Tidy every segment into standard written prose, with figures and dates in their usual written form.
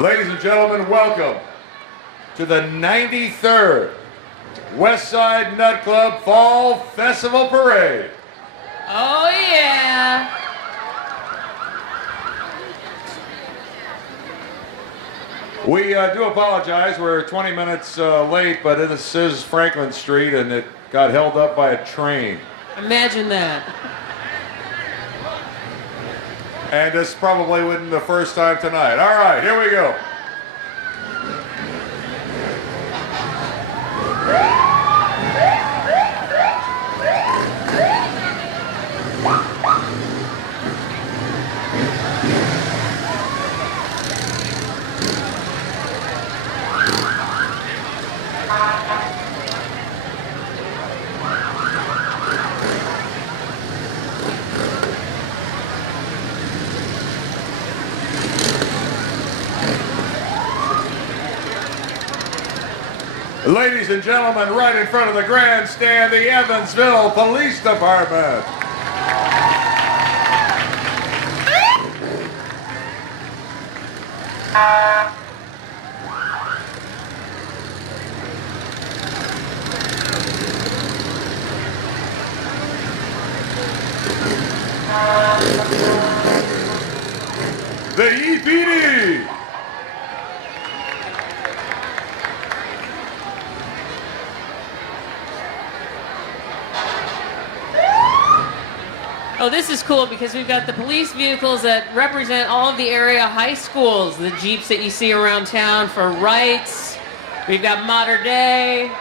Ladies and gentlemen, welcome to the 93rd West Side Nut Club Fall Festival Parade. Oh yeah! We do apologize, we're 20 minutes late, but this is Franklin Street and it got held up by a train. Imagine that. And this probably wasn't the first time tonight. All right, here we go. Ladies and gentlemen, right in front of the grandstand, the Evansville Police Department. The EPD. Oh, this is cool because we've got the police vehicles that represent all of the area high schools. The Jeeps that you see around town for rights. We've got Modern Day.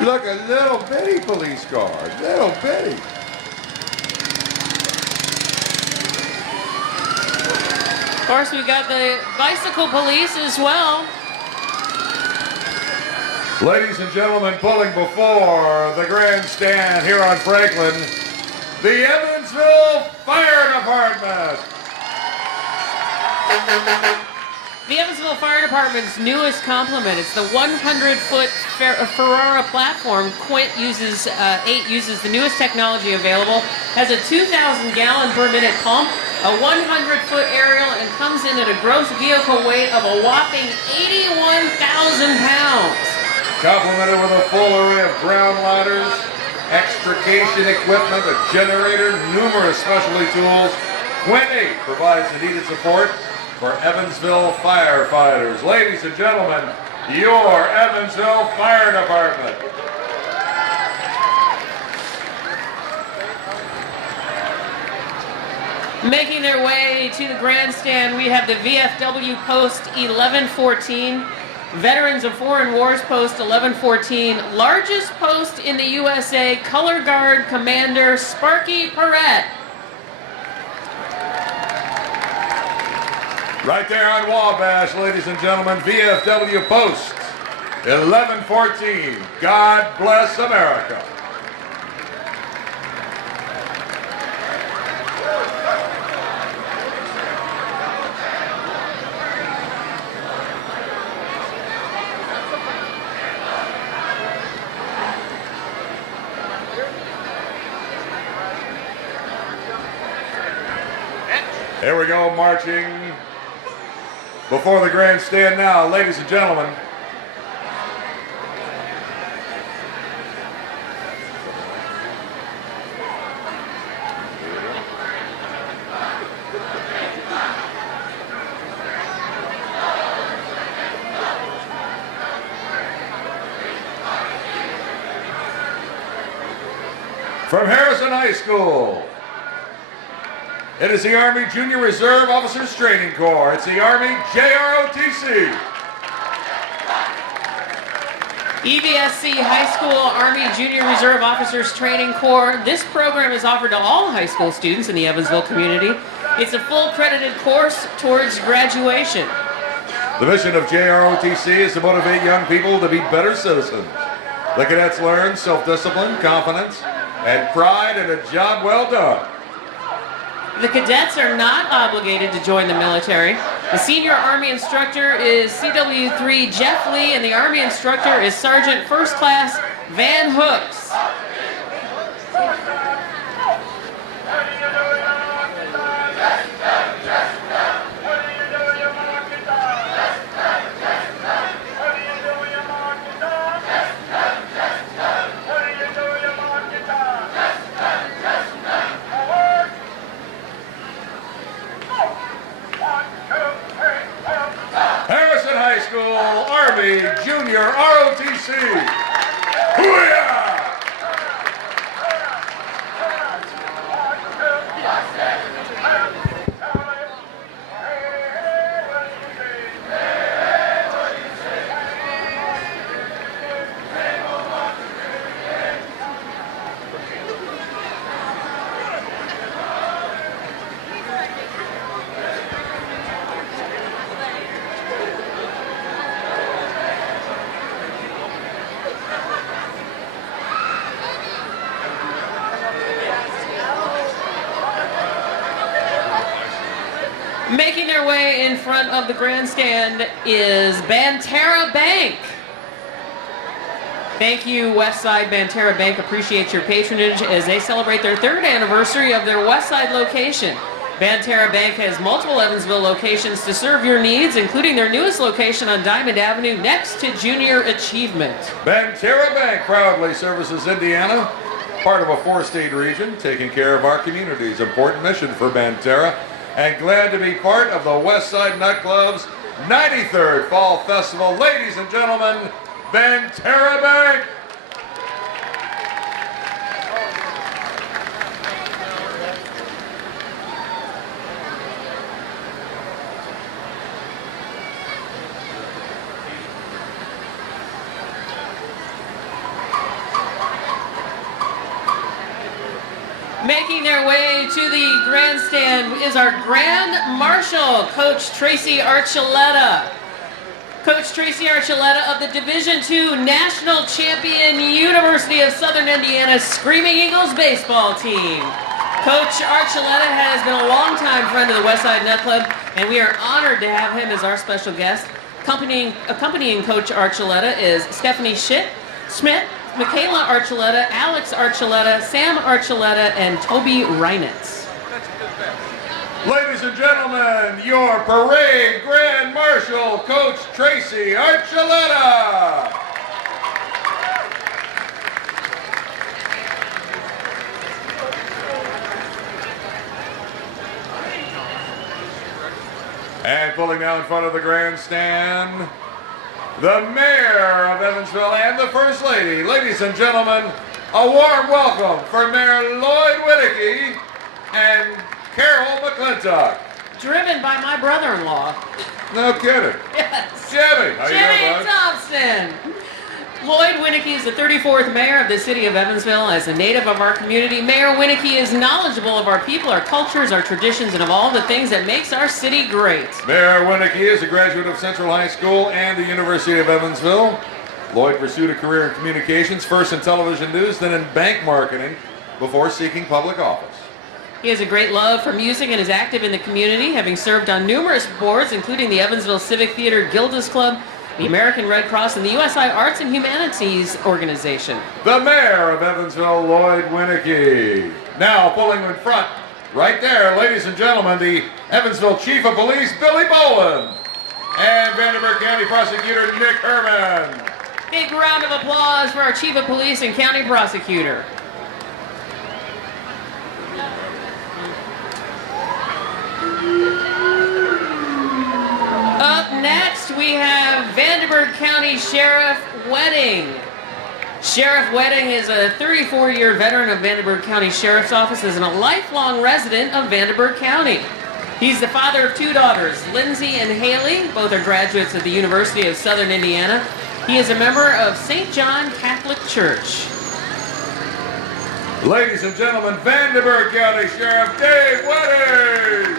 Look, a little bitty police car, little bitty. Of course, we've got the bicycle police as well. Ladies and gentlemen, pulling before the grandstand here on Franklin, the Evansville Fire Department. The Evansville Fire Department's newest complement. It's the 100-foot Ferrara platform. Quint uses the newest technology available. Has a 2,000-gallon per minute pump, a 100-foot aerial, and comes in at a gross vehicle weight of a whopping 81,000 pounds. Complemented with a full array of ground ladders, extrication equipment, a generator, numerous specialty tools, Quint 8 provides the needed support for Evansville firefighters. Ladies and gentlemen, your Evansville Fire Department. Making their way to the grandstand, we have the VFW Post 1114, Veterans of Foreign Wars Post 1114, largest post in the USA, Color Guard Commander Sparky Perrette. Right there on Wabash, ladies and gentlemen, VFW Post 1114. God bless America. Here we go, marching before the grandstand now, ladies and gentlemen. From Harrison High School, it is the Army Junior Reserve Officers Training Corps. It's the Army JROTC. EVSC High School Army Junior Reserve Officers Training Corps. This program is offered to all high school students in the Evansville community. It's a full credited course towards graduation. The mission of JROTC is to motivate young people to be better citizens. The cadets learn self-discipline, confidence, and pride in a job well done. The cadets are not obligated to join the military. The senior Army instructor is CW3 Jeff Lee, and the Army instructor is Sergeant First Class Van Hooks. Harrison High School Army Junior ROTC. Hoo-yah! Making their way in front of the grandstand is Banterra Bank. Thank you, Westside Banterra Bank. Appreciate your patronage as they celebrate their 3rd anniversary of their Westside location. Banterra Bank has multiple Evansville locations to serve your needs, including their newest location on Diamond Avenue next to Junior Achievement. Banterra Bank proudly services Indiana, part of a 4-state region, taking care of our communities. Important mission for Banterra. And glad to be part of the Westside Nightclub's 93rd Fall Festival. Ladies and gentlemen, Banterra Bank. Making their way to the grandstand is our Grand Marshal, Coach Tracy Archuleta. Coach Tracy Archuleta of the Division II National Champion University of Southern Indiana Screaming Eagles baseball team. Coach Archuleta has been a longtime friend of the Westside Nut Club, and we are honored to have him as our special guest. Accompanying Coach Archuleta is Stephanie Schmidt, Michaela Archuleta, Alex Archuleta, Sam Archuleta, and Toby Reinitz. Ladies and gentlemen, your parade Grand Marshal, Coach Tracy Archuleta. And pulling down in front of the grandstand, the Mayor of Evansville and the First Lady. Ladies and gentlemen, a warm welcome for Mayor Lloyd Whittaky and Carol McClintock. Driven by my brother-in-law. No kidding. Yes. Jimmy, how you doing, bud? Thompson. Lloyd Whittaky is the 34th mayor of the city of Evansville. As a native of our community, Mayor Whittaky is knowledgeable of our people, our cultures, our traditions, and of all the things that makes our city great. Mayor Whittaky is a graduate of Central High School and the University of Evansville. Lloyd pursued a career in communications, first in television news, then in bank marketing, before seeking public office. He has a great love for music and is active in the community, having served on numerous boards, including the Evansville Civic Theater Gildas Club, the American Red Cross, and the USI Arts and Humanities Organization. The Mayor of Evansville, Lloyd Whittaky. Now pulling in front, right there, ladies and gentlemen, the Evansville Chief of Police, Billy Bowen, and Vanderburgh County Prosecutor, Nick Herman. Big round of applause for our Chief of Police and County Prosecutor. Up next, we have Vanderburgh County Sheriff Wedding. Sheriff Wedding is a 34-year veteran of Vandenberg County Sheriff's Office and a lifelong resident of Vandenberg County. He's the father of 2 daughters, Lindsay and Haley. Both are graduates of the University of Southern Indiana. He is a member of St. John Catholic Church. Ladies and gentlemen, Vandenberg County Sheriff Dave Wedding!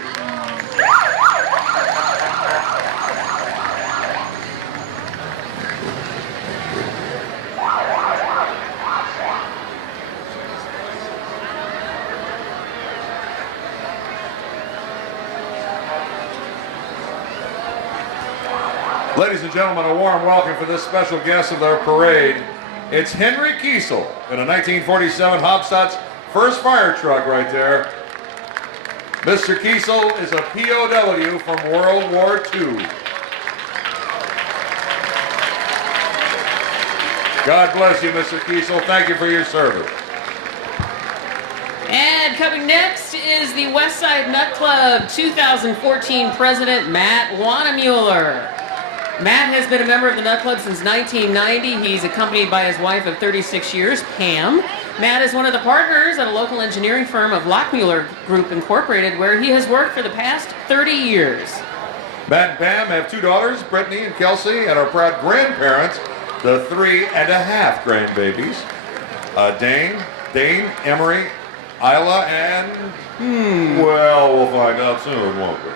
Ladies and gentlemen, a warm welcome for this special guest of our parade. It's Henry Kiesel in a 1947 Hobstad's first fire truck right there. Mr. Kiesel is a POW from World War II. God bless you, Mr. Kiesel. Thank you for your service. And coming next is the Westside Nut Club 2014 President Matt Wannemuller. Matt has been a member of the Nut Club since 1990. He's accompanied by his wife of 36 years, Pam. Matt is one of the partners at a local engineering firm of Lockmuller Group Incorporated, where he has worked for the past 30 years. Matt and Pam have 2 daughters, Brittany and Kelsey, and are proud grandparents, the 3.5 grandbabies. Dane, Emery, Isla, and, well, we'll find out soon, won't we?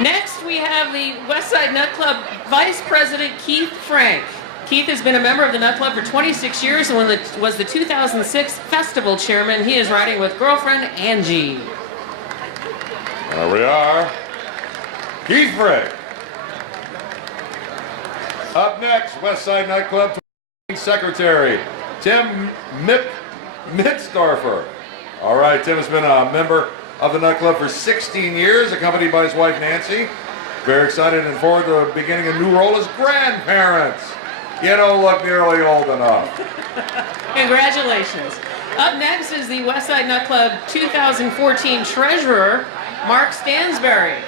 Next, we have the Westside Nut Club Vice President Keith Frank. Keith has been a member of the Nut Club for 26 years and was the 2006 festival chairman. He is riding with girlfriend Angie. There we are. Keith Frank. Up next, Westside Nut Club Secretary Tim Mitzdorfer. All right, Tim has been a member of the Nut Club for 16 years, accompanied by his wife Nancy. Very excited and forward to beginning a new role as grandparents. You don't look nearly old enough. Congratulations. Up next is the Westside Nut Club 2014 Treasurer, Mark Stansberry.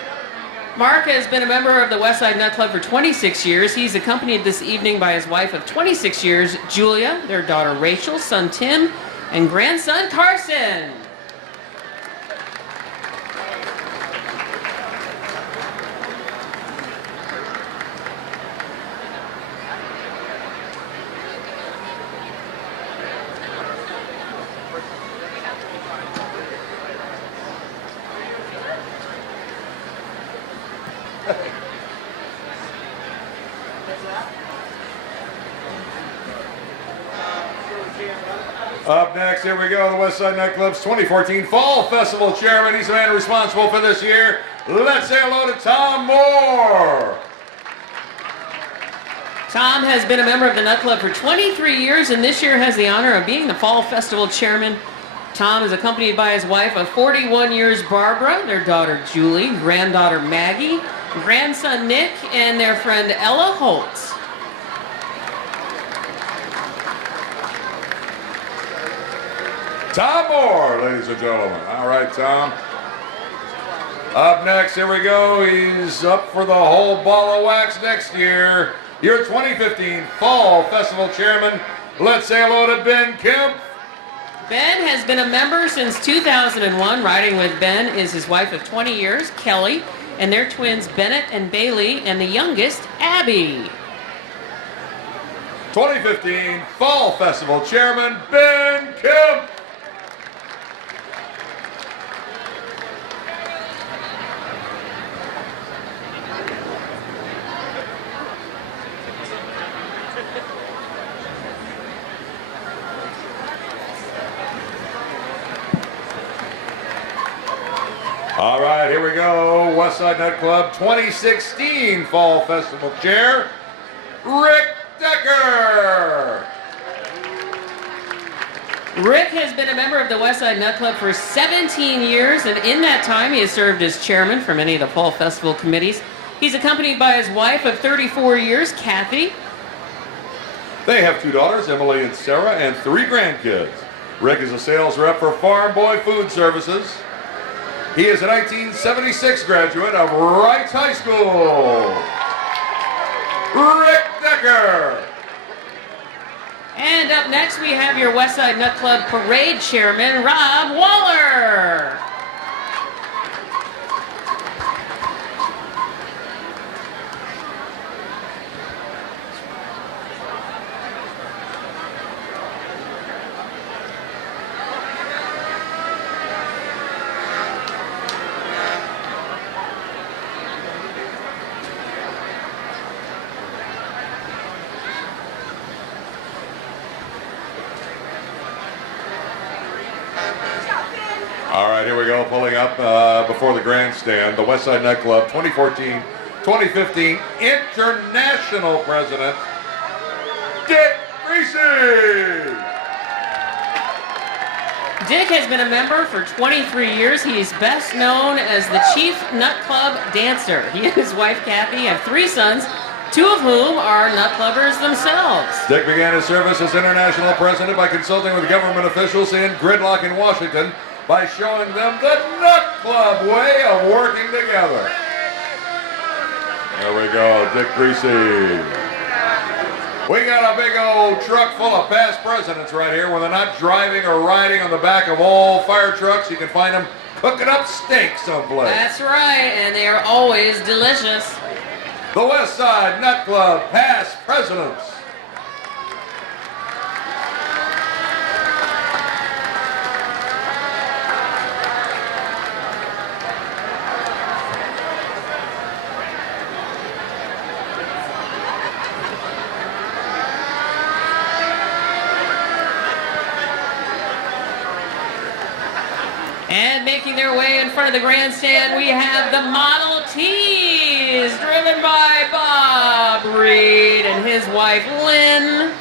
Mark has been a member of the Westside Nut Club for 26 years. He's accompanied this evening by his wife of 26 years, Julia, their daughter Rachel, son Tim, and grandson Carson. Up next, here we go, the Westside Nut Club's 2014 Fall Festival Chairman. He's the man responsible for this year. Let's say hello to Tom Moore. Tom has been a member of the Nut Club for 23 years and this year has the honor of being the Fall Festival Chairman. Tom is accompanied by his wife of 41 years, Barbara, their daughter Julie, granddaughter Maggie, grandson Nick, and their friend Ella Holtz. Tom Moore, ladies and gentlemen. All right, Tom. Up next, here we go. He's up for the whole ball of wax next year. Your 2015 Fall Festival Chairman. Let's say hello to Ben Kemp. Ben has been a member since 2001. Riding with Ben is his wife of 20 years, Kelly, and their twins Bennett and Bailey, and the youngest, Abby. 2015 Fall Festival Chairman, Ben Kemp. All right, here we go. Westside Nut Club 2016 Fall Festival Chair, Rick Decker. Rick has been a member of the Westside Nut Club for 17 years, and in that time he has served as chairman for many of the Fall Festival committees. He's accompanied by his wife of 34 years, Kathy. They have 2 daughters, Emily and Sarah, and 3 grandkids. Rick is a sales rep for Farm Boy Food Services. He is a 1976 graduate of Wright High School. Rick Decker. Becker. And up next, we have your Westside Nut Club Parade Chairman, Rob Waller. All right, here we go, pulling up before the grandstand, the Westside Nightclub 2014-2015 International President, Dick Greasy. Dick has been a member for 23 years. He's best known as the Chief Nut Club Dancer. He and his wife, Kathy, have 3 sons, 2 of whom are nut clubbers themselves. Dick began his service as international president by consulting with government officials in gridlock in Washington by showing them the Nut Club way of working together. There we go, Dick Greasy. We got a big old truck full of past presidents right here. When they're not driving or riding on the back of all fire trucks, you can find them cooking up steak someplace. That's right, and they are always delicious. The Westside Nut Club past presidents. And making their way in front of the grandstand, we have the Model Ts, driven by Bob Reed and his wife, Lynn.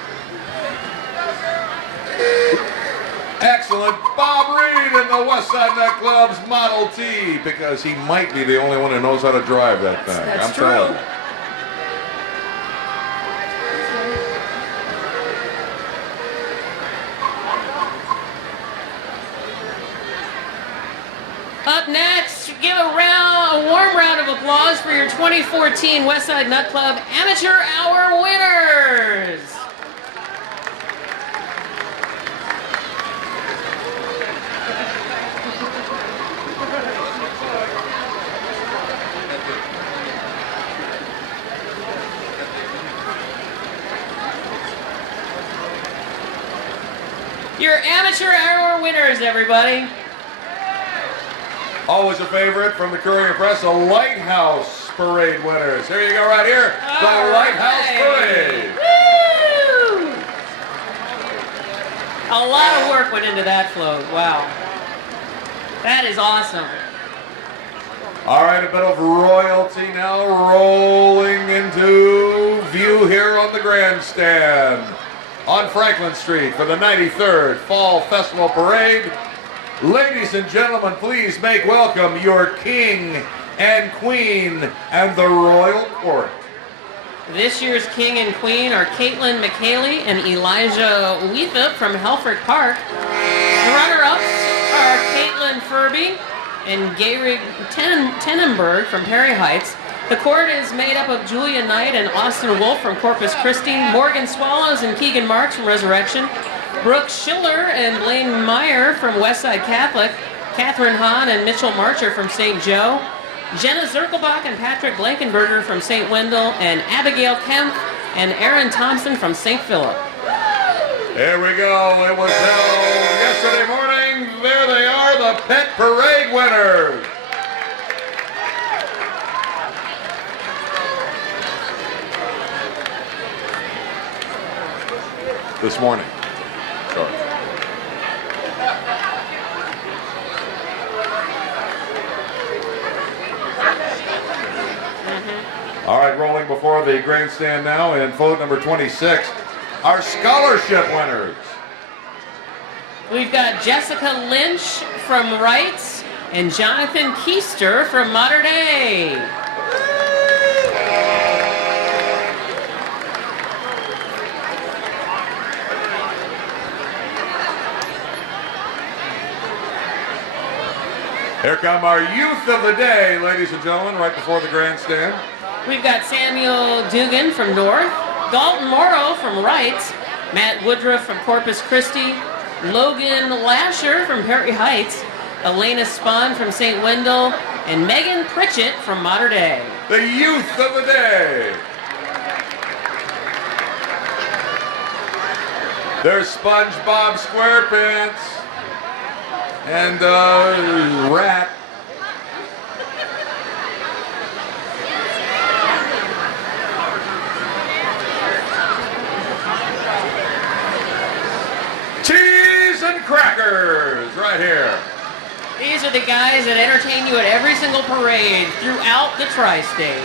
Excellent. Bob Reed in the Westside Nut Club's Model T, because he might be the only one who knows how to drive that thing. That's true. Telling you. Up next, give a warm round of applause for your 2014 Westside Nut Club Amateur Hour winners. Your Amateur Hour winners, everybody. Always a favorite from the Courier Press, the Lighthouse Parade winners. Here you go, right here, the Lighthouse Parade. Woo! A lot of work went into that float. Wow. That is awesome. All right, a bit of royalty now rolling into view here on the grandstand on Franklin Street for the 93rd Fall Festival Parade. Ladies and gentlemen, please make welcome your king and queen and the royal court. This year's king and queen are Caitlin McHaley and Elijah Weethup from Helfrich Park. The runner-ups are Caitlin Furby and Gehrig Tenenberg from Perry Heights. The court is made up of Julia Knight and Austin Wolf from Corpus Christi, Morgan Swallows and Keegan Marks from Resurrection, Brooke Schiller and Blaine Meyer from Westside Catholic, Catherine Hahn and Mitchell Marcher from St. Joe, Jenna Zirkelbach and Patrick Blankenberger from St. Wendell, and Abigail Kemp and Aaron Thompson from St. Philip. There we go. It was held yesterday morning. There they are, the Pet Parade winners. This morning. Sorry. All right, rolling before the grandstand now in float number 26, our scholarship winners. We've got Jessica Lynch from Wrights and Jonathan Keister from Mater Dei. Here come our youth of the day, ladies and gentlemen, right before the grandstand. We've got Samuel Dugan from North, Dalton Morrow from Wrights, Matt Woodruff from Corpus Christi, Logan Lasher from Perry Heights, Elena Spahn from St. Wendell, and Megan Pritchett from Mater Dei. The youth of the day. There's SpongeBob SquarePants and Rat. Cheese and crackers right here. These are the guys that entertain you at every single parade throughout the tri-state.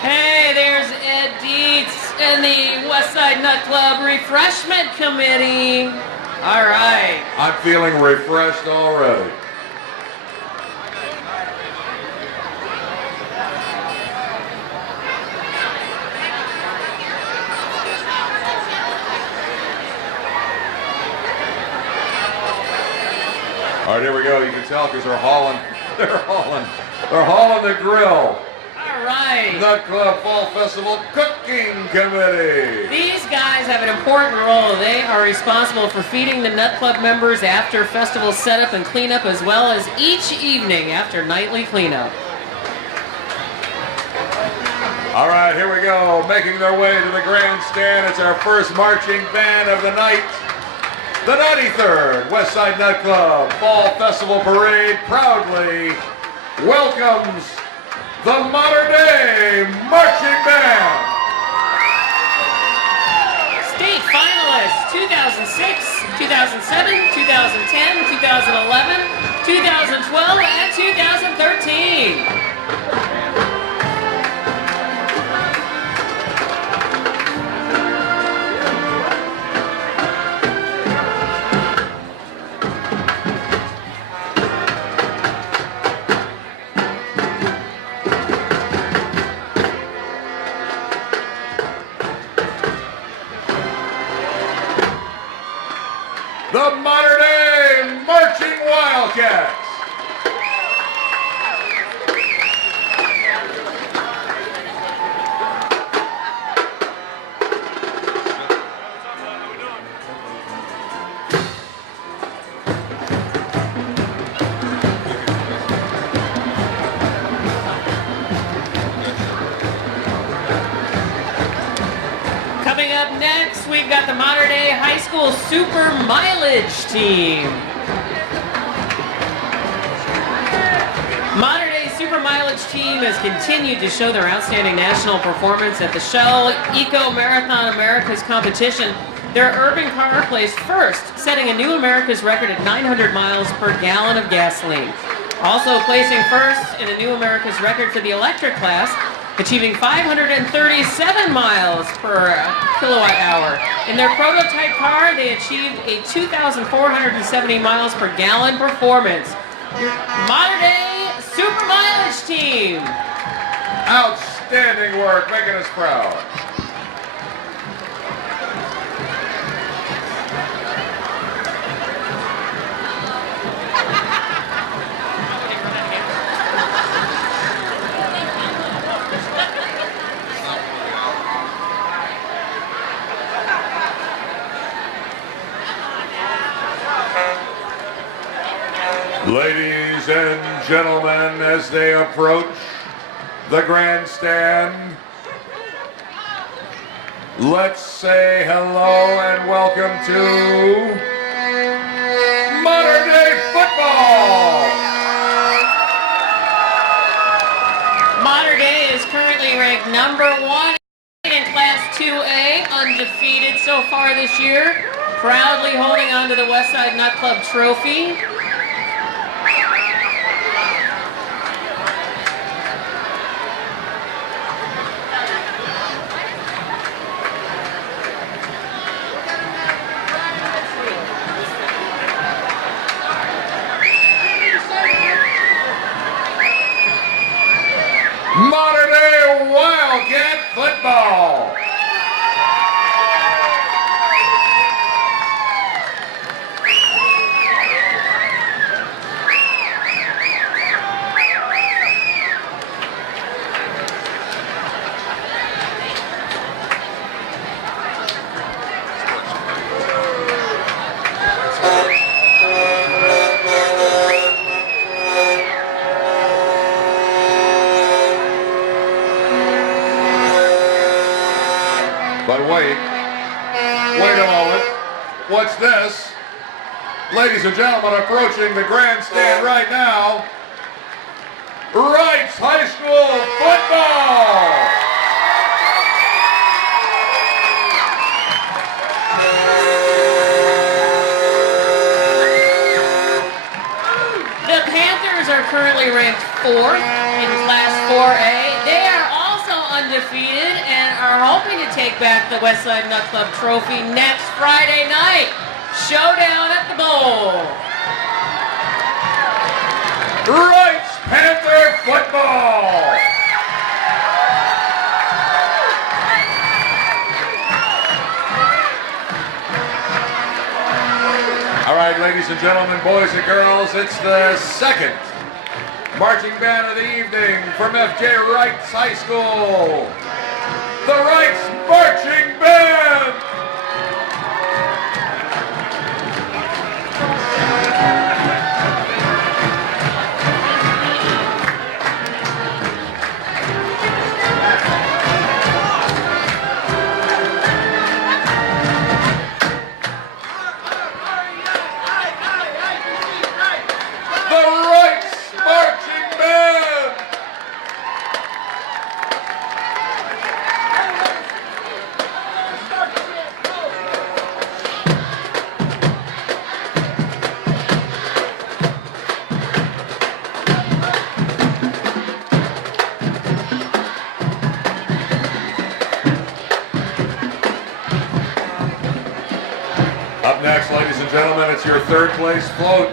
Hey, there's Ed Dietz and the Westside Nut Club Refreshment Committee. All right. I'm feeling refreshed already. All right, here we go. You can tell because they're hauling the grill. All right. Nut Club Fall Festival Cooking Committee. These guys have an important role. They are responsible for feeding the Nut Club members after festival setup and cleanup, as well as each evening after nightly cleanup. All right, here we go. Making their way to the grandstand. It's our first marching band of the night. The 93rd Westside Nut Club Fall Festival Parade proudly welcomes the Mater Dei Marching Band. State finalists 2006, 2007, 2010, 2011, 2012, and 2013. The Mater Dei Marching Wildcats. Coming up next, we've got the Mater Dei High School Super Mileage Team. Mater Dei Super Mileage Team has continued to show their outstanding national performance at the Shell Eco Marathon Americas competition. Their urban car placed first, setting a new America's record at 900 miles per gallon of gasoline. Also placing first in a new America's record for the electric class, achieving 537 miles per kilowatt hour. In their prototype car, they achieved a 2,470 miles per gallon performance. Your Mater Dei Super Mileage Team. Outstanding work, making us proud. Ladies and gentlemen, as they approach the grandstand, let's say hello and welcome to Mater Dei football. Mater Dei is currently ranked number 1 in Class 2A, undefeated so far this year, proudly holding on to the Westside Nut Club trophy. But wait a moment. What's this? Ladies and gentlemen, approaching the grandstand right now, Wrights High School football. The Panthers are currently ranked 4th in Class 4A. They are also undefeated and are hoping to take back the Westside Nut Club trophy next Friday night. Showdown at the Bowl. Wrights Panther football. All right, ladies and gentlemen, boys and girls, it's the second marching band of the evening from F.J. Wrights High School. The Wrights Marching Band. Up next, ladies and gentlemen, it's your third place float.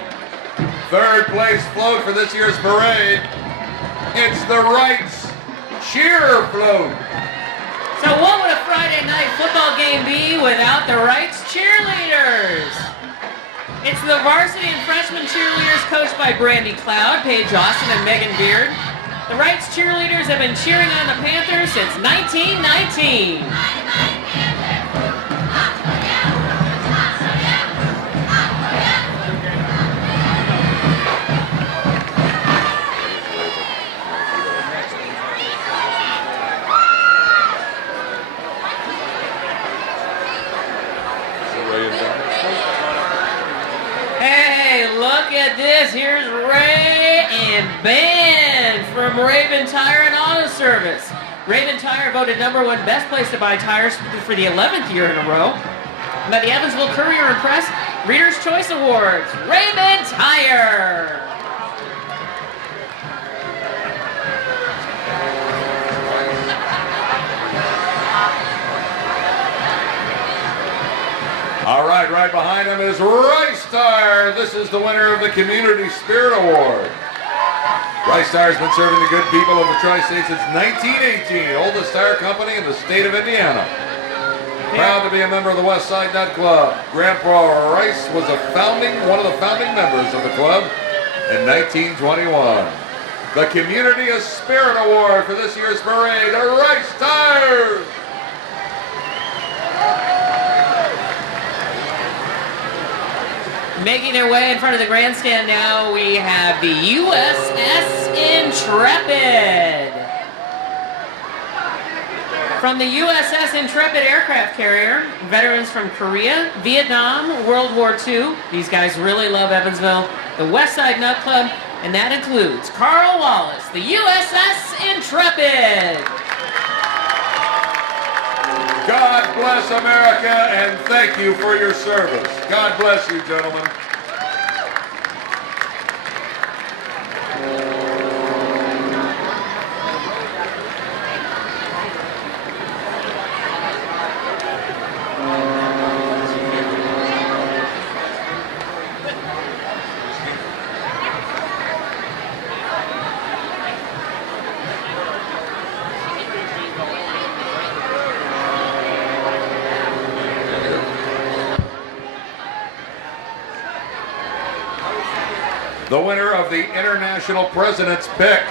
Third place float for this year's parade. It's the Wrights Cheer Float. So what would a Friday night football game be without the Wrights cheerleaders? It's the varsity and freshman cheerleaders coached by Brandy Cloud, Paige Austin, and Megan Beard. The Wrights cheerleaders have been cheering on the Panthers since 1919. Hey, look at this. Here's Ray and Ben from Raven Tire and Auto Service. Raven Tire voted #1 best place to buy tires for the 11th year in a row by the Evansville Courier and Press Reader's Choice Awards. Raven Tire. All right behind him is Rice Tire. This is the winner of the Community Spirit Award. Rice Tire has been serving the good people of the Tri-State since 1918, oldest tire company in the state of Indiana. Proud to be a member of the Westside Nut Club. Grandpa Rice was one of the founding members of the club in 1921. The Community Spirit Award for this year's parade, the Rice Tire. Making their way in front of the grandstand now, we have the USS Intrepid. From the USS Intrepid aircraft carrier, veterans from Korea, Vietnam, World War II. These guys really love Evansville. The Westside Nut Club, and that includes Carl Wallace, the USS Intrepid. God bless America, and thank you for your service. God bless you, gentlemen. The winner of the International President's Pick,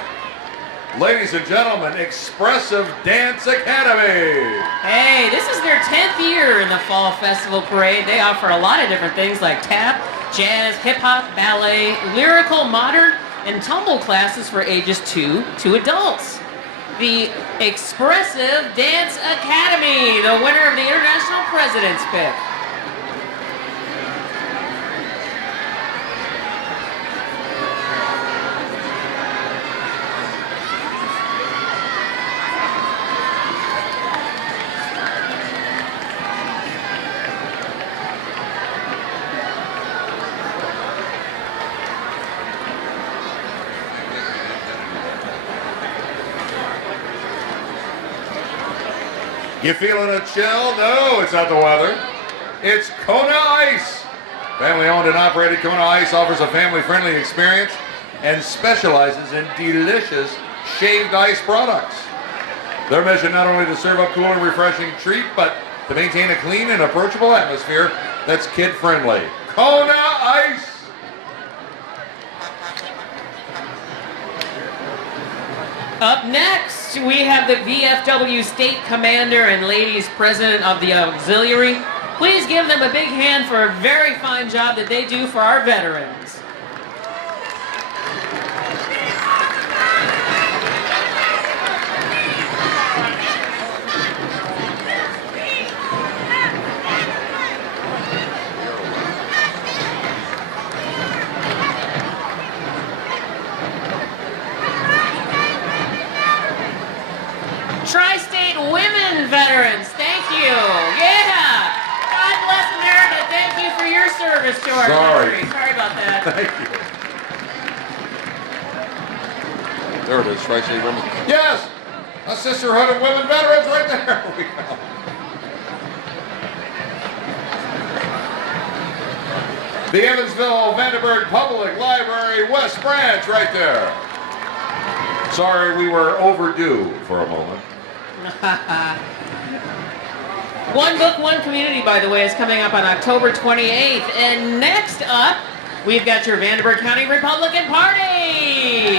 ladies and gentlemen, Expressive Dance Academy. Hey, this is their 10th year in the Fall Festival Parade. They offer a lot of different things like tap, jazz, hip-hop, ballet, lyrical, modern, and tumble classes for ages 2 to adults. The Expressive Dance Academy. Germany, the winner of the International President's Pick. You feeling a chill? No, it's not the weather. It's Kona Ice. Family owned and operated, Kona Ice offers a family-friendly experience and specializes in delicious shaved ice products. Their mission not only to serve up cool and refreshing treat, but to maintain a clean and approachable atmosphere that's kid-friendly. Kona Ice. Up next, we have the VFW State Commander and Ladies President of the Auxiliary. Please give them a big hand for a very fine job that they do for our veterans. Tri-State Women Veterans, thank you. Yeah. God bless America. Thank you for your service to our country. Sorry about that. Thank you. There it is, Tri-State Women. Yes, a sisterhood of women veterans right there. We go. The Evansville Vandenberg Public Library West Branch right there. Sorry, we were overdue for a moment. One Book, One Community, by the way, is coming up on October 28th. And next up, we've got your Vandenberg County Republican Party.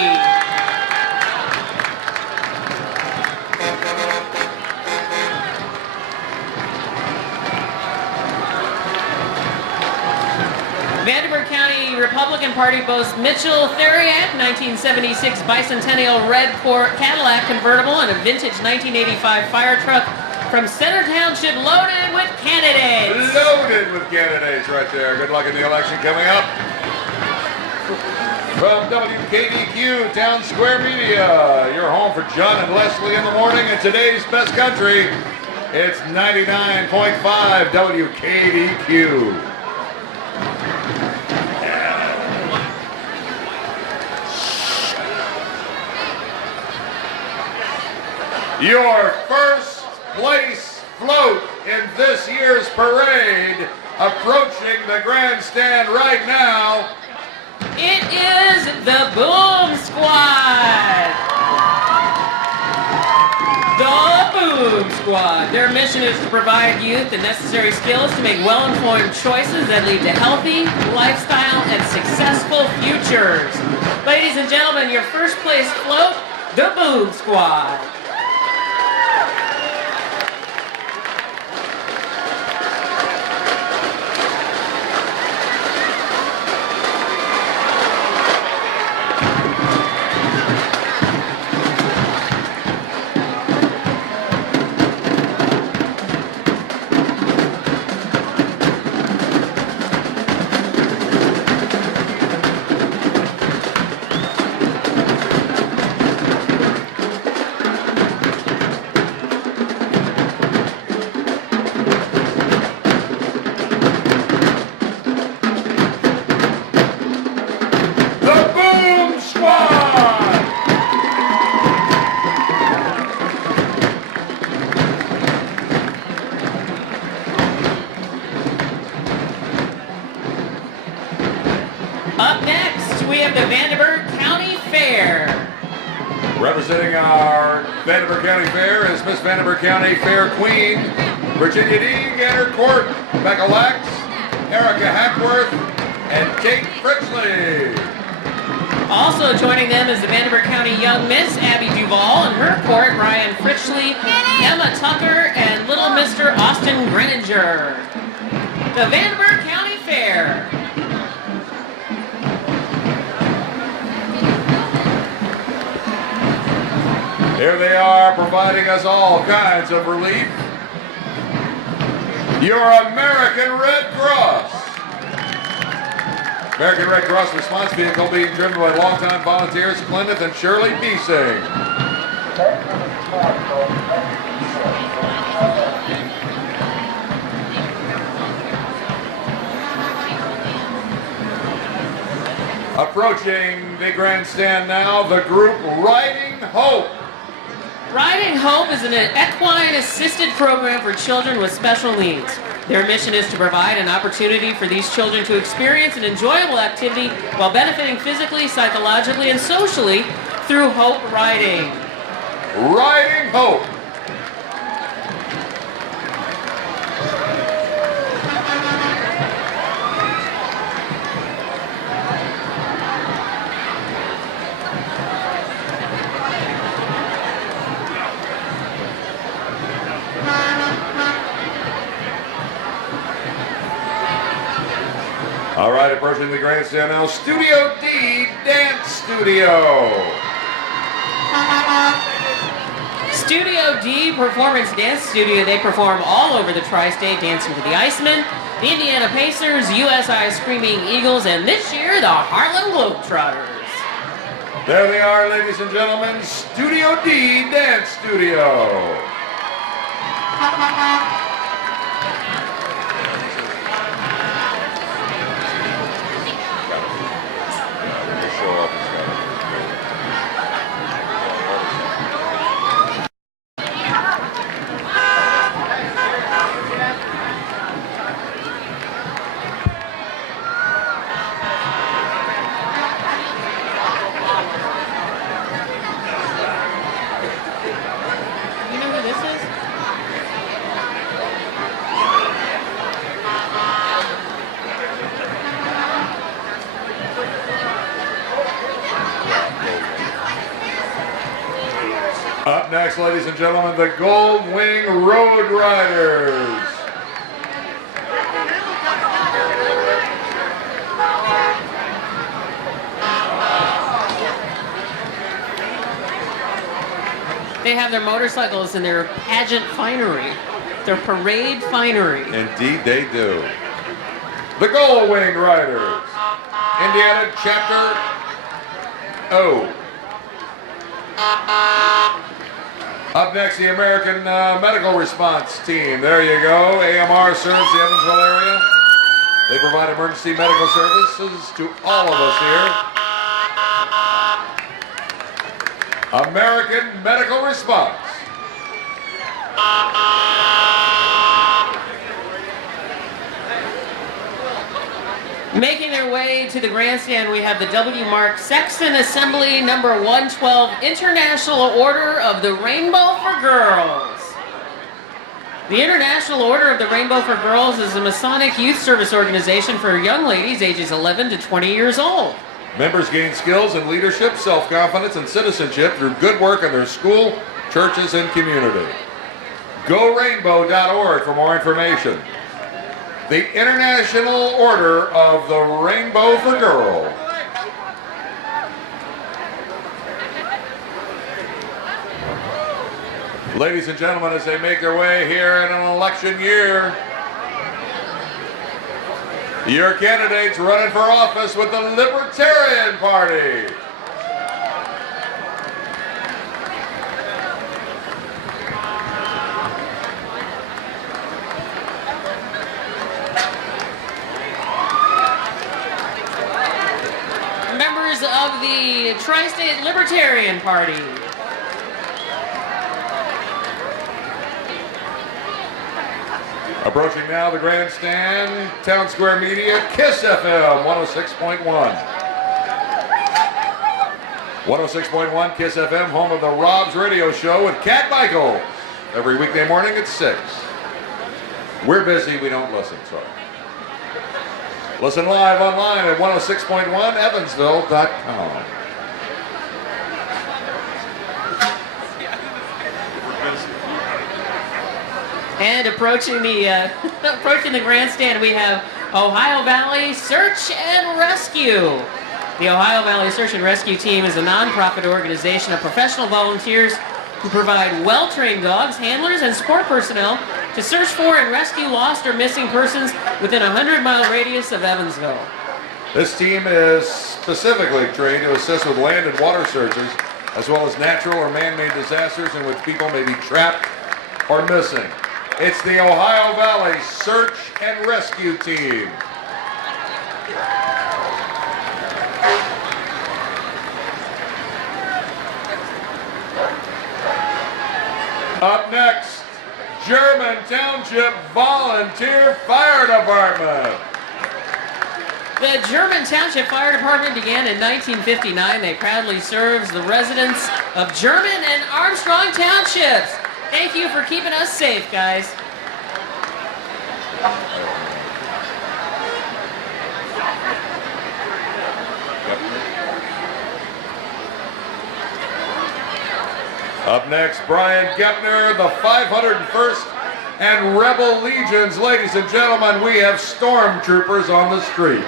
Vandenberg County Republican Party boasts Mitchell Theriak, 1976 Bicentennial Red Cadillac convertible, and a vintage 1985 fire truck from Center Township, loaded with candidates. Loaded with candidates right there. Good luck in the election coming up. From WKDQ Town Square Media, your home for John and Leslie in the morning and today's best country. It's 99.5 WKDQ. Your first place float in this year's parade, approaching the grandstand right now. It is the Boom Squad. The Boom Squad. Their mission is to provide youth the necessary skills to make well-informed choices that lead to healthy lifestyle and successful futures. Ladies and gentlemen, your first place float, the Boom Squad. Up next, we have the Vandenberg County Fair. Representing our Vandenberg County Fair is Miss Vandenberg County Fair Queen, Virginia Deeg, and her court, Becca Lax, Erica Hackworth, and Kate Fritchley. Also joining them is the Vandenberg County Young Miss, Abby Duvall, and her court, Ryan Fritchley, Emma Tucker, and Little Mr. Austin Greninger. The Vandenberg County Fair. Here they are, providing us all kinds of relief. Your American Red Cross. American Red Cross response vehicle being driven by longtime volunteers Clinton and Shirley Beesing. Approaching the grandstand now, the group Riding Hope. Riding Hope is an equine assisted program for children with special needs. Their mission is to provide an opportunity for these children to experience an enjoyable activity while benefiting physically, psychologically, and socially through Hope Riding. Riding Hope. All right, approaching the grandstand now, Studio D Dance Studio. Studio D Performance Dance Studio. They perform all over the tri-state, dancing to the Icemen, the Indiana Pacers, USI Screaming Eagles, and this year, the Harlem Globetrotters. There they are, ladies and gentlemen, Studio D Dance Studio. You know who this is? Up next, ladies and gentlemen, the Gold Wing Road Riders. They have their motorcycles and their pageant finery, their parade finery. Indeed they do. The Gold Wing Riders, Indiana Chapter O. Up next, the American Medical Response Team. There you go. AMR serves the Evansville area. They provide emergency medical services to all of us here. American Medical Response. Making their way to the grandstand, we have the W. Mark Sexton Assembly number 112 International Order of the Rainbow for Girls. The International Order of the Rainbow for Girls is a Masonic youth service organization for young ladies ages 11 to 20 years old. Members gain skills in leadership, self-confidence, and citizenship through good work in their school, churches, and community. GoRainbow.org for more information. The International Order of the Rainbow for Girls. Ladies and gentlemen, as they make their way here in an election year, your candidates running for office with the Libertarian Party. Members of the Tri-State Libertarian Party. Approaching now the grandstand, Town Square Media, KISS FM 106.1. 106.1 KISS FM, home of the Rob's Radio Show with Cat Michael. Every weekday morning at 6. We're busy, we don't listen, sorry. Listen live online at 106.1 Evansville.com. And approaching the grandstand, we have Ohio Valley Search and Rescue. The Ohio Valley Search and Rescue Team is a nonprofit organization of professional volunteers who provide well-trained dogs, handlers, and support personnel to search for and rescue lost or missing persons within a 100-mile radius of Evansville. This team is specifically trained to assist with land and water searches, as well as natural or man-made disasters in which people may be trapped or missing. It's the Ohio Valley Search and Rescue Team. Up next, German Township Volunteer Fire Department. The German Township Fire Department began in 1959. They proudly serves the residents of German and Armstrong Townships. Thank you for keeping us safe, guys. Up next, Brian Gepner, the 501st and Rebel Legions. Ladies and gentlemen, we have stormtroopers on the street.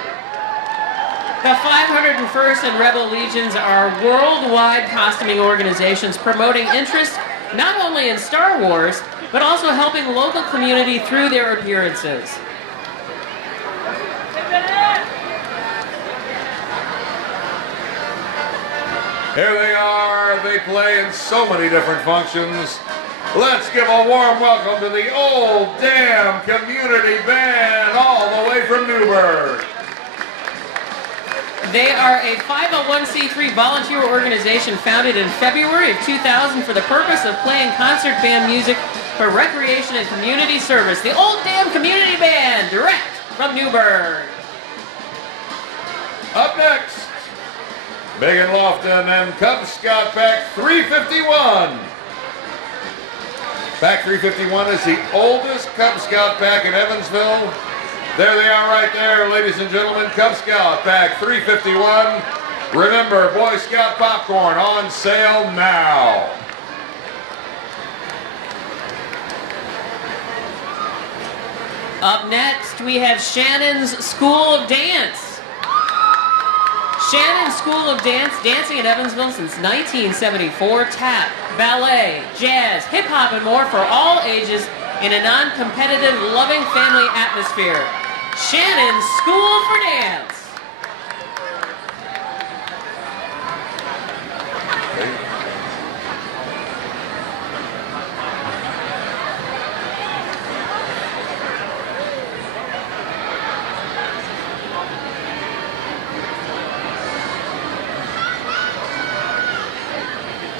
The 501st and Rebel Legions are worldwide costuming organizations promoting interest not only in Star Wars, but also helping the local community through their appearances. Here they are. They play in so many different functions. Let's give a warm welcome to the Old Dam Community Band all the way from Newburgh. They are a 501c3 volunteer organization founded in February of 2000 for the purpose of playing concert band music for recreation and community service. The Old Dam Community Band, direct from Newburgh. Up next, Megan Lofton and Cub Scout Pack 351. Pack 351 is the oldest Cub Scout pack in Evansville. There they are right there, ladies and gentlemen. Cub Scout Pack 351. Remember, Boy Scout popcorn on sale now. Up next, we have Shannon's School of Dance. Shannon's School of Dance, dancing in Evansville since 1974. Tap, ballet, jazz, hip-hop, and more for all ages in a non-competitive, loving family atmosphere. Shannon's School for Dance.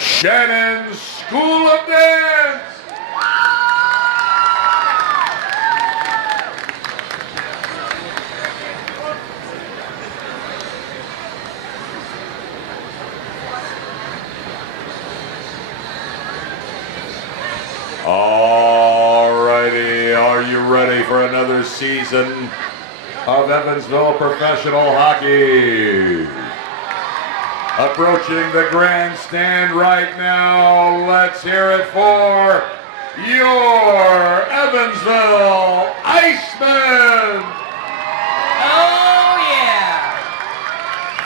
Shannon's School of Dance. Alrighty, are you ready for another season of Evansville professional hockey? Approaching the grandstand right now, let's hear it for your Evansville Icemen! Oh yeah!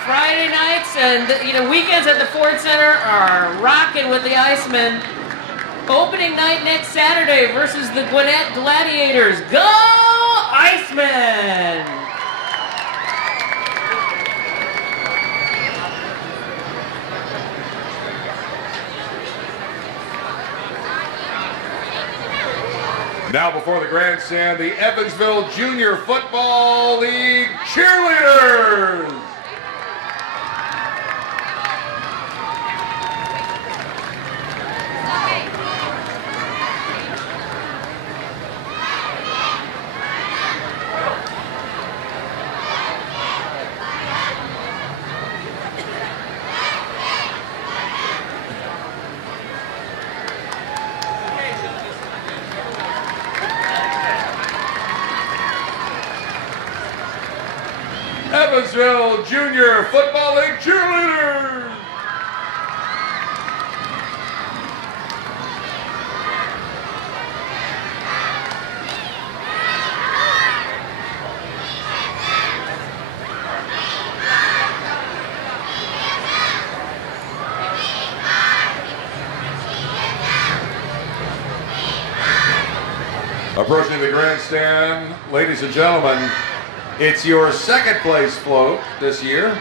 Friday nights and weekends at the Ford Center are rocking with the Icemen. Opening night next Saturday versus the Gwinnett Gladiators. Go Icemen! Now before the grandstand, the Evansville Junior Football League cheerleaders. Evansville Junior Football League cheerleaders. Approaching the grandstand, ladies and gentlemen, it's your second place float this year.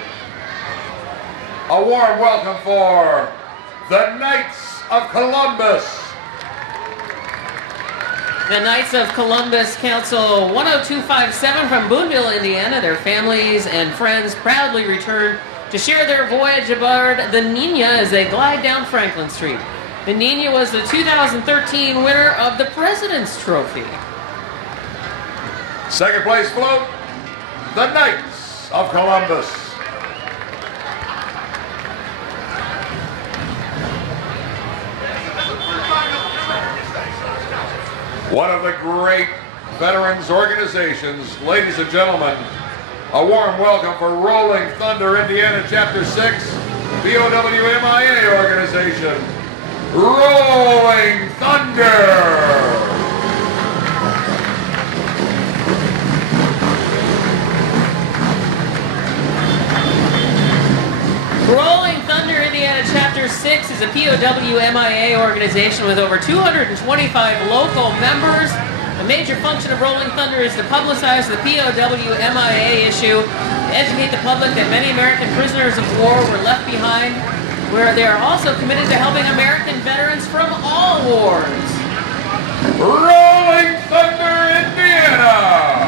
A warm welcome for the Knights of Columbus. The Knights of Columbus Council 10257 from Boonville, Indiana. Their families and friends proudly return to share their voyage aboard the Nina as they glide down Franklin Street. The Nina was the 2013 winner of the President's Trophy. Second place float, the Knights of Columbus. One of the great veterans organizations, ladies and gentlemen, a warm welcome for Rolling Thunder Indiana Chapter 6, BOWMIA organization, Rolling Thunder. Rolling Thunder Indiana Chapter 6 is a POWMIA organization with over 225 local members. A major function of Rolling Thunder is to publicize the POWMIA issue, to educate the public that many American prisoners of war were left behind, where they are also committed to helping American veterans from all wars. Rolling Thunder Indiana!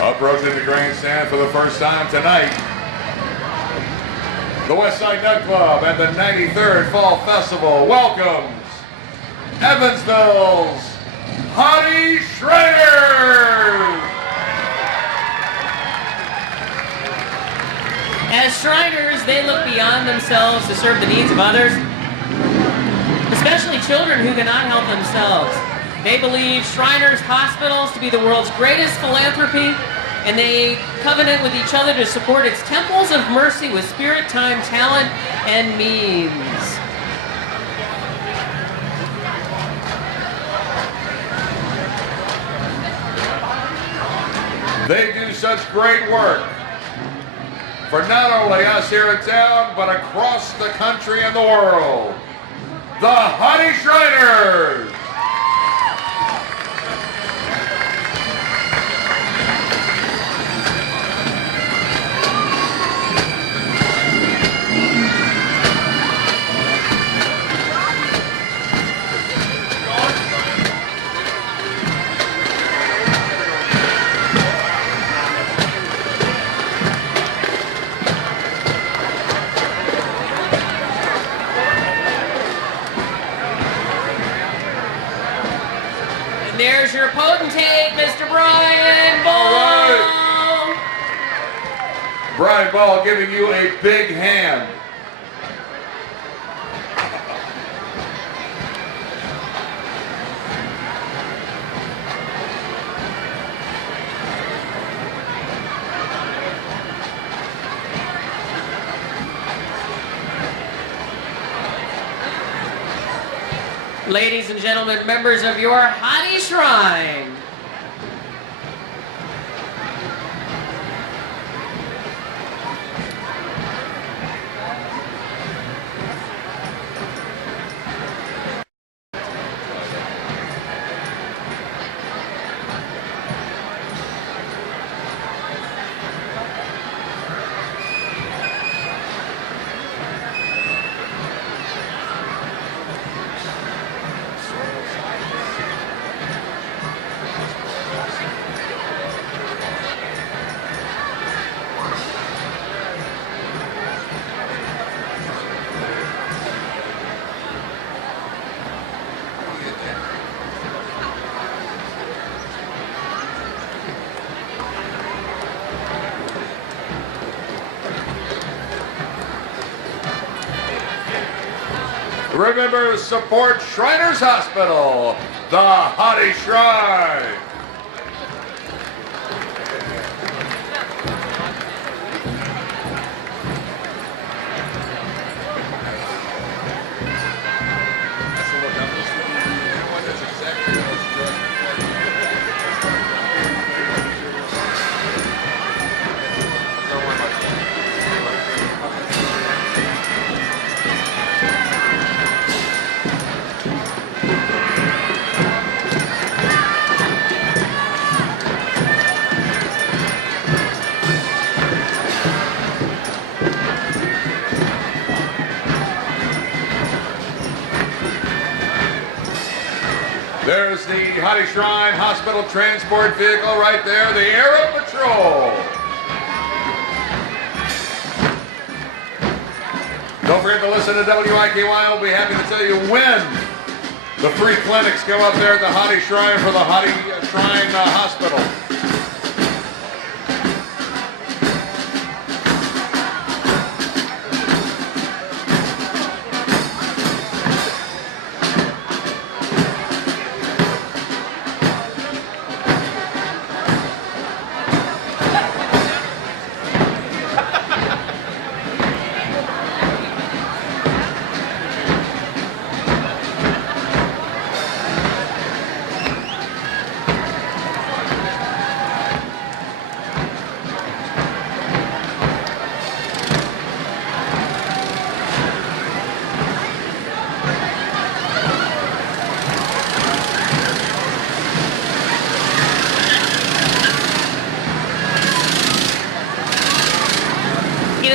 Approaching the grandstand for the first time tonight, the Westside Nut Club and the 93rd Fall Festival welcomes Evansville's Hottie Shriners! As Shriners, they look beyond themselves to serve the needs of others, especially children who cannot help themselves. They believe Shriners hospitals to be the world's greatest philanthropy, and they covenant with each other to support its temples of mercy with spirit, time, talent, and means. They do such great work for not only us here in town, but across the country and the world. The Hottie Shriners! There's your potentate, Mr. Brian Ball. All right. Brian Ball giving you a big hand. Ladies and gentlemen, members of your Hottie Shrine. Remember, support Shriners Hospital, the Hottie Shrine. There's the Hottie Shrine Hospital Transport Vehicle right there, the Aero Patrol. Don't forget to listen to WIKY. We'll be happy to tell you when the free clinics come up there at the Hottie Shrine for the Hottie Shrine Hospital.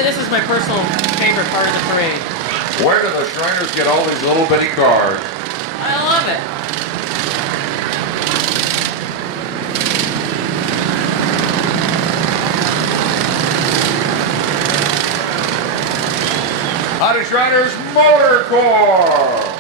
This is my personal favorite part of the parade. Where do the Shriners get all these little bitty cars? I love it. Hottie Shriners Motor Corps.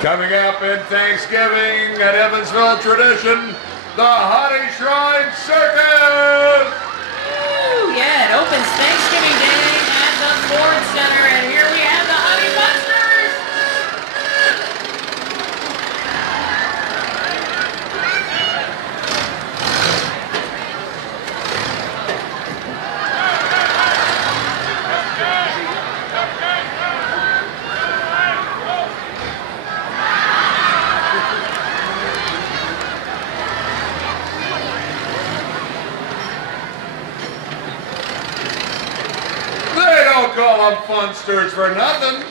Coming up in Thanksgiving at Evansville Tradition, the Hottie Shrine Circus! Ooh, yeah, it opens Thanksgiving Day at the Ford Center, and here we have the Hottie Busters! They don't call them funsters for nothing.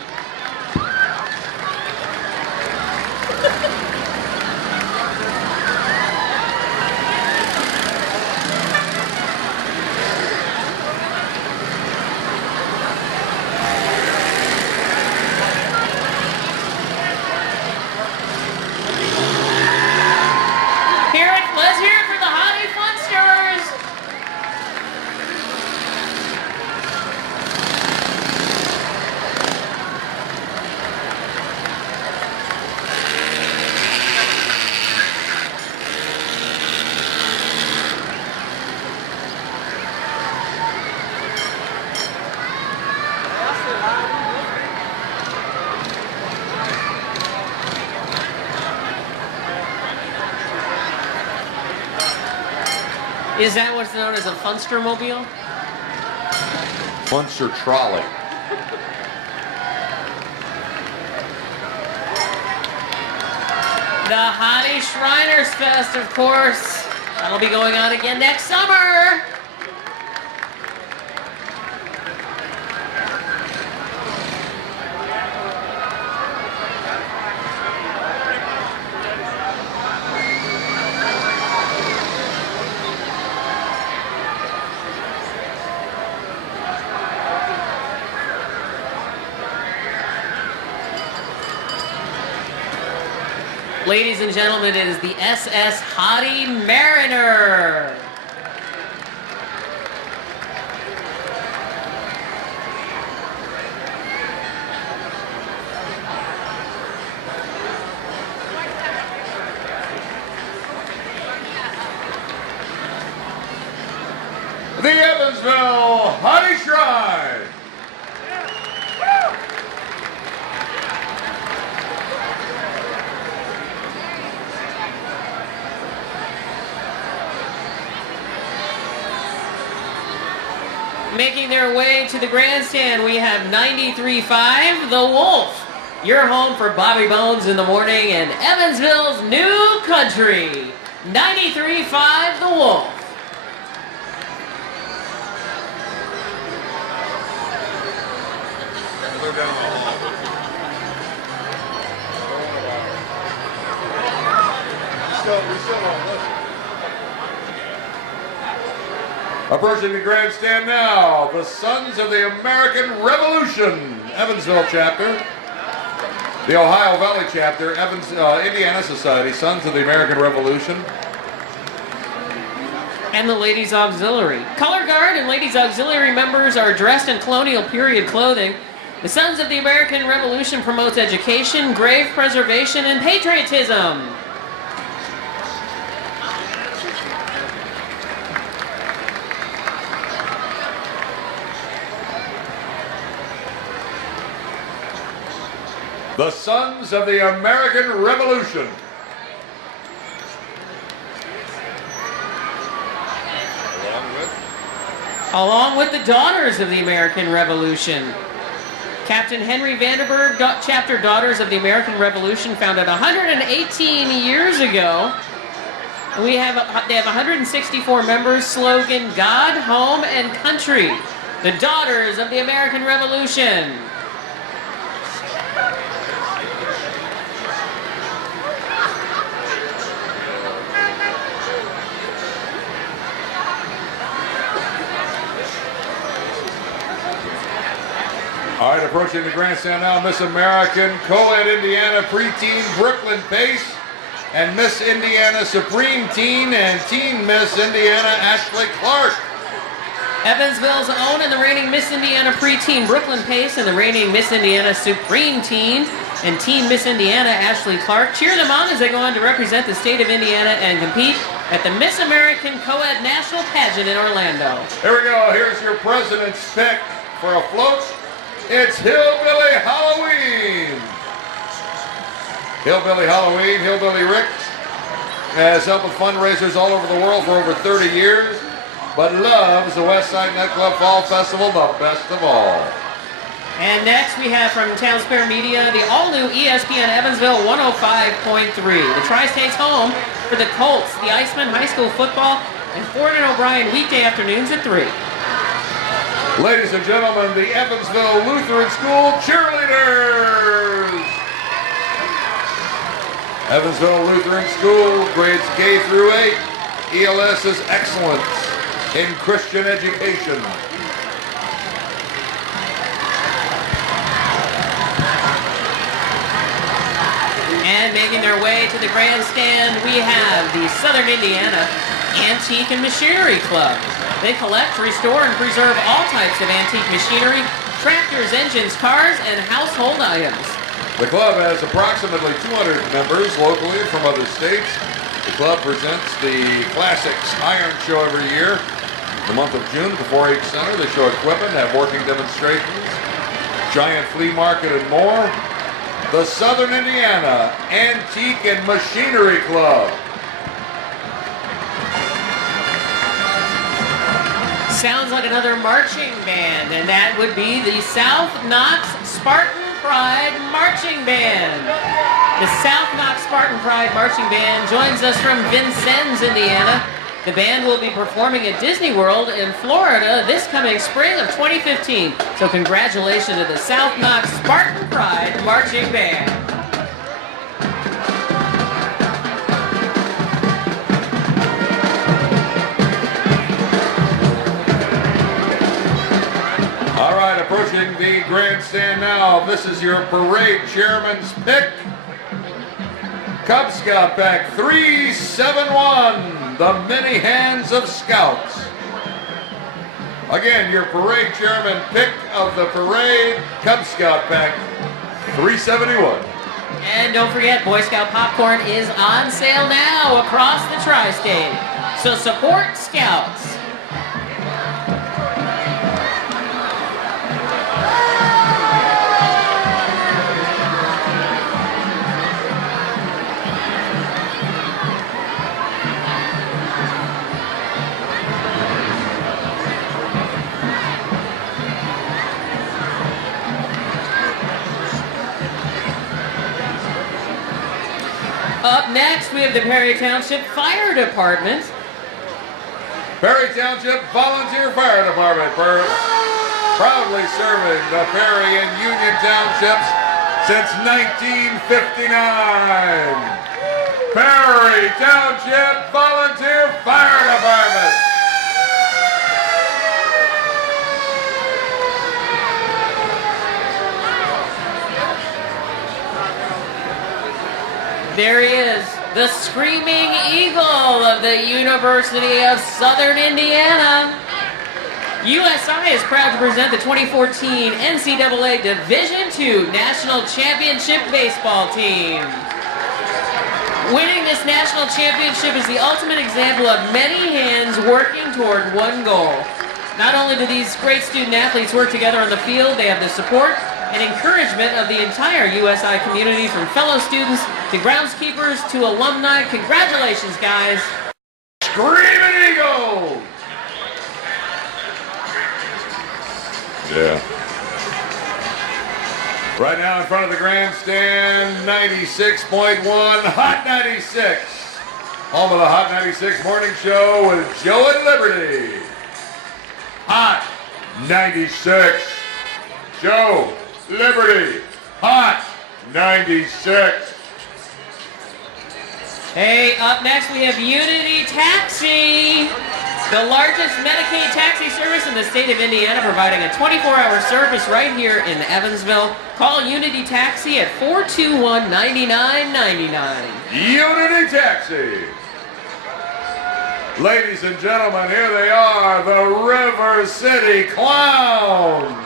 Let's hear it for the Hottie Funsters! Is that what's known as a Funster Mobile? Funster Trolley. The Hottie Shriners Fest, of course. That'll be going on again next summer. Ladies and gentlemen, it is the SS Hottie Mariner. The Evansville Hottie Shrine. Making their way to the grandstand, we have 93.5 The Wolf. Your home for Bobby Bones in the morning and Evansville's new country. 93.5 The Wolf. We still won't listen. Approaching the grandstand now, the Sons of the American Revolution, Evansville chapter. The Ohio Valley chapter, Indiana Society, Sons of the American Revolution. And the Ladies Auxiliary. Color Guard and Ladies Auxiliary members are dressed in colonial period clothing. The Sons of the American Revolution promotes education, grave preservation, and patriotism. The Sons of the American Revolution. Along with the Daughters of the American Revolution. Captain Henry Vanderburg, chapter Daughters of the American Revolution, founded 118 years ago. And they have 164 members. Slogan, God, Home, and Country. The Daughters of the American Revolution. All right, approaching the grandstand now, Miss American Co-Ed Indiana Preteen Brooklyn Pace and Miss Indiana Supreme Teen and Teen Miss Indiana Ashley Clark. Evansville's own and the reigning Miss Indiana Preteen Brooklyn Pace and the reigning Miss Indiana Supreme Teen and Teen Miss Indiana Ashley Clark. Cheer them on as they go on to represent the state of Indiana and compete at the Miss American Co-Ed National Pageant in Orlando. Here we go. Here's your president's pick for a float. It's Hillbilly Halloween. Hillbilly Halloween, Hillbilly Rick has helped with fundraisers all over the world for over 30 years, but loves the Westside Nightclub Fall Festival the best of all. And next we have from Town Square Media, the all-new ESPN Evansville 105.3. The Tri-State's home for the Colts, the Iceman High School football, and Ford and O'Brien weekday afternoons at 3. Ladies and gentlemen, the Evansville Lutheran School cheerleaders. Evansville Lutheran School, grades K through 8. ELS is excellence in Christian education. And making their way to the grandstand, we have the Southern Indiana Antique and Machinery Club. They collect, restore, and preserve all types of antique machinery, tractors, engines, cars, and household items. The club has approximately 200 members locally from other states. The club presents the Classics Iron Show every year. The month of June at the 4-H Center, they show equipment, have working demonstrations, giant flea market, and more. The Southern Indiana Antique and Machinery Club. Sounds like another marching band, and that would be the South Knox Spartan Pride Marching Band. The South Knox Spartan Pride Marching Band joins us from Vincennes, Indiana. The band will be performing at Disney World in Florida this coming spring of 2015. So congratulations to the South Knox Spartan Pride Marching Band. All right, approaching the grandstand now. This is your parade chairman's pick. Cub Scout Pack 371, the many hands of scouts. Again, your parade chairman pick of the parade, Cub Scout Pack 371. And don't forget, Boy Scout popcorn is on sale now across the tri-state. So support Scouts. Up next, we have the Perry Township Fire Department. Perry Township Volunteer Fire Department, proudly serving the Perry and Union Townships since 1959. Perry Township Volunteer Fire Department. There he is, the Screaming Eagle of the University of Southern Indiana. USI is proud to present the 2014 NCAA Division II National Championship Baseball team. Winning this national championship is the ultimate example of many hands working toward one goal. Not only do these great student athletes work together on the field, they have the support and encouragement of the entire USI community, from fellow students to groundskeepers to alumni. Congratulations, guys. Screaming Eagles! Yeah. Right now in front of the grandstand, 96.1 Hot 96. Home of the Hot 96 morning show with Joe and Liberty. Hot 96. Joe, Liberty, Hot 96. Hey, up next we have Unity Taxi, the largest Medicaid taxi service in the state of Indiana, providing a 24-hour service right here in Evansville. Call Unity Taxi at 421-9999. Unity Taxi. Ladies and gentlemen, here they are, the River City Clowns.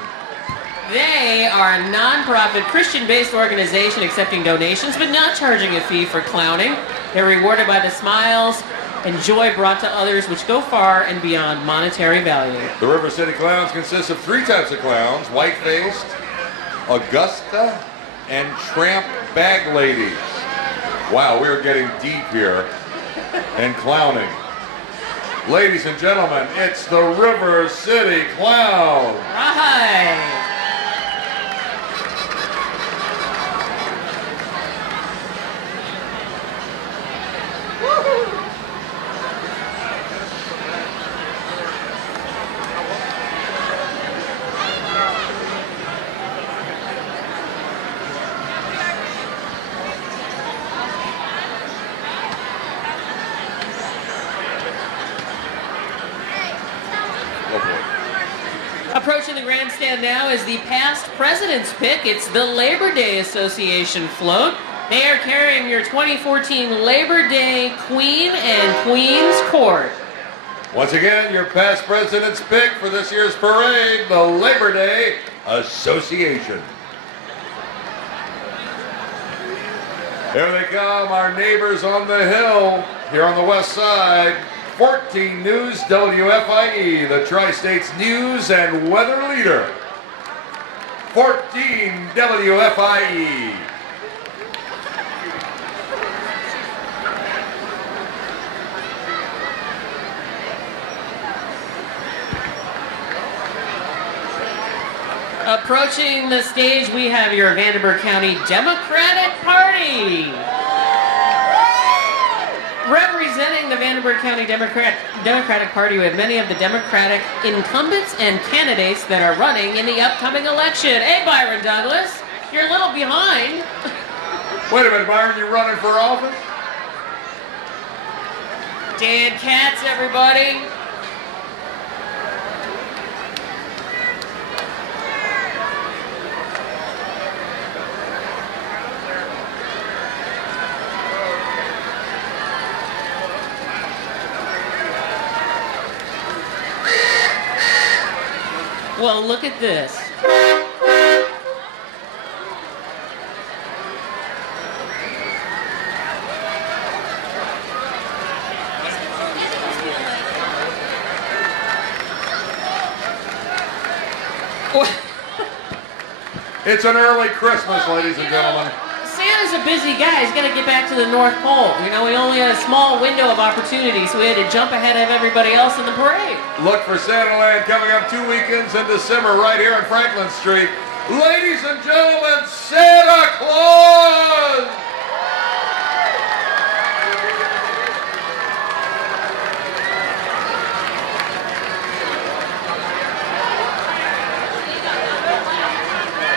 They are a non-profit Christian-based organization accepting donations but not charging a fee for clowning. They're rewarded by the smiles and joy brought to others, which go far and beyond monetary value. The River City Clowns consist of 3 types of clowns: white-faced, Augusta, and tramp bag ladies. Wow, we're getting deep here and clowning. Ladies and gentlemen, it's the River City Clowns. Right. Approaching the grandstand now is the past president's pick. It's the Labor Day Association float. They are carrying your 2014 Labor Day Queen and Queen's Court. Once again, your past president's pick for this year's parade, the Labor Day Association. Here they come, our neighbors on the hill, here on the west side. 14 News WFIE, the Tri-State's news and weather leader. 14 WFIE. Approaching the stage, we have your Vanderburgh County Democratic Party. Representing the Vanderburgh County Democratic Party, we have many of the Democratic incumbents and candidates that are running in the upcoming election. Hey, Byron Douglas, you're a little behind. Wait a minute, Byron, you running for office? Dan Katz, everybody. Well, look at this. It's an early Christmas, ladies and gentlemen. Santa's a busy guy. He's got to get back to the North Pole. You know, we only had a small window of opportunity, so we had to jump ahead of everybody else in the parade. Look for Santaland coming up 2 weekends in December right here on Franklin Street. Ladies and gentlemen, Santa Claus!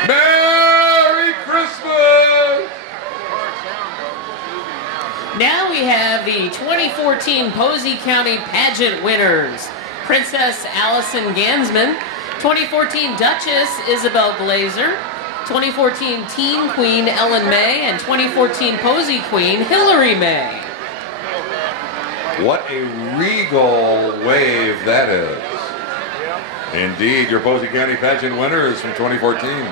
Merry Christmas! Now we have the 2014 Posey County Pageant winners. Princess Allison Gansman, 2014 Duchess Isabel Glazer, 2014 Teen Queen Ellen May, and 2014 Posey Queen Hillary May. What a regal wave that is. Indeed, your Posey County Pageant winners from 2014.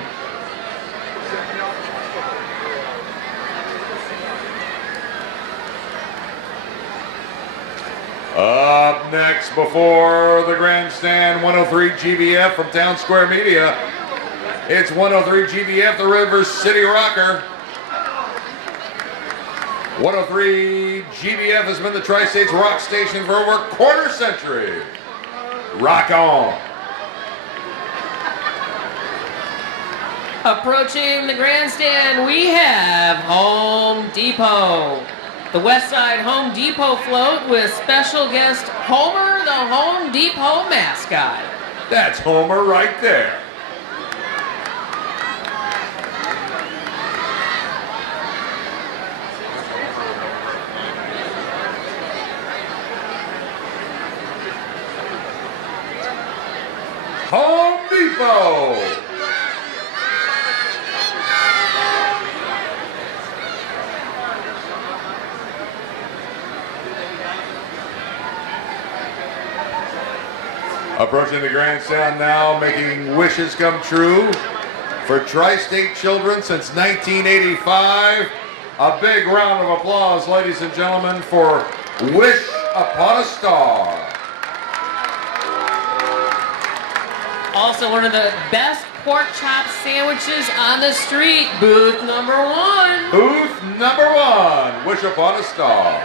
Up next before the grandstand, 103 GBF from Town Square Media. It's 103 GBF, the River City Rocker. 103 GBF has been the Tri-States rock station for over a quarter century. Rock on. Approaching the grandstand, we have Home Depot. The West Side Home Depot float with special guest Homer, the Home Depot mascot. That's Homer right there. Home Depot. Approaching the grandstand now, making wishes come true for Tri-State children since 1985. A big round of applause, ladies and gentlemen, for Wish Upon a Star. Also one of the best pork chop sandwiches on the street, booth number 1. Booth number 1, Wish Upon a Star.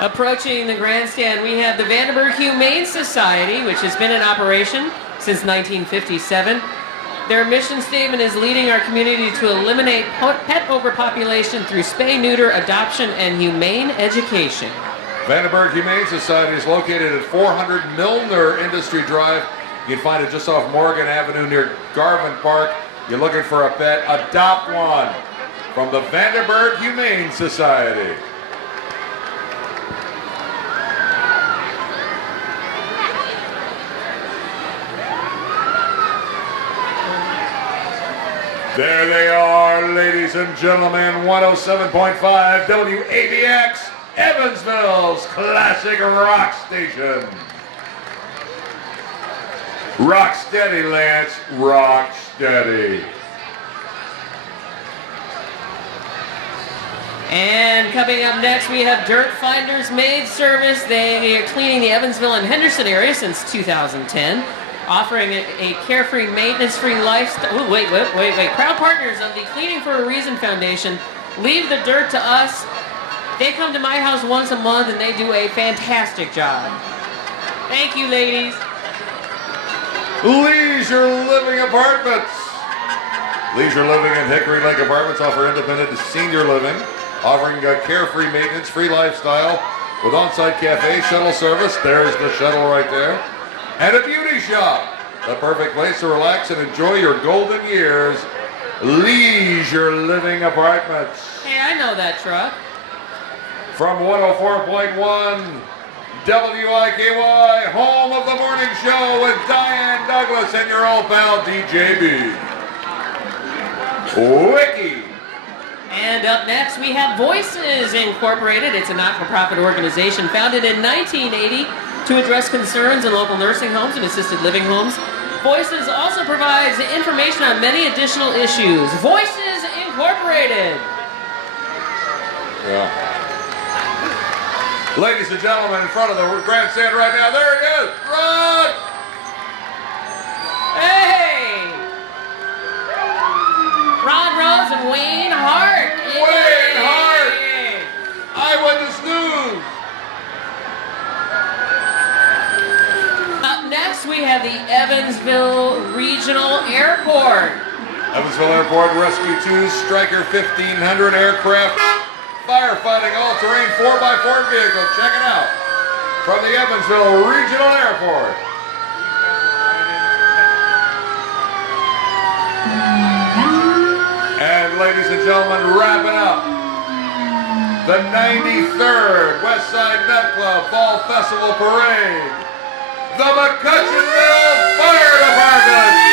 Approaching the grandstand, we have the Vandenberg Humane Society, which has been in operation since 1957. Their mission statement is leading our community to eliminate pet overpopulation through spay, neuter, adoption, and humane education. Vandenberg Humane Society is located at 400 Milner Industry Drive. You can find it just off Morgan Avenue near Garvin Park. You're looking for a pet, adopt one from the Vandenberg Humane Society. There they are, ladies and gentlemen, 107.5 WABX, Evansville's classic rock station. Rock steady, Lance, rock steady. And coming up next, we have Dirt Finders Maid Service. They are cleaning the Evansville and Henderson area since 2010. Offering a carefree, maintenance-free lifestyle. Oh, wait. Proud partners of the Cleaning for a Reason Foundation. Leave the dirt to us. They come to my house once a month and they do a fantastic job. Thank you, ladies. Leisure Living Apartments. Leisure Living and Hickory Lake Apartments offer independent senior living, offering a carefree, maintenance-free lifestyle with on-site cafe, shuttle service. There's the shuttle right there. And a beauty shop, the perfect place to relax and enjoy your golden years. Leisure Living Apartments. Hey, I know that truck. From 104.1 WIKY, home of the morning show with Diane Douglas and your old pal DJ B. Wiki. And up next, we have Voices Incorporated. It's a not-for-profit organization founded in 1980 to address concerns in local nursing homes and assisted living homes. Voices also provides information on many additional issues. Voices Incorporated. Yeah. Ladies and gentlemen, in front of the grandstand right now, there he is, Rod! Hey! Rod Rose and Wayne Hart. Wayne Hart! Hey! Eyewitness News! Up next, we have the Evansville Regional Airport. Evansville Airport Rescue 2 Stryker 1500 aircraft firefighting all-terrain 4x4 vehicle. Check it out from the Evansville Regional Airport. And ladies and gentlemen, wrapping up the 93rd Westside Nut Club Fall Festival Parade, the McCutcheonville Fire Department.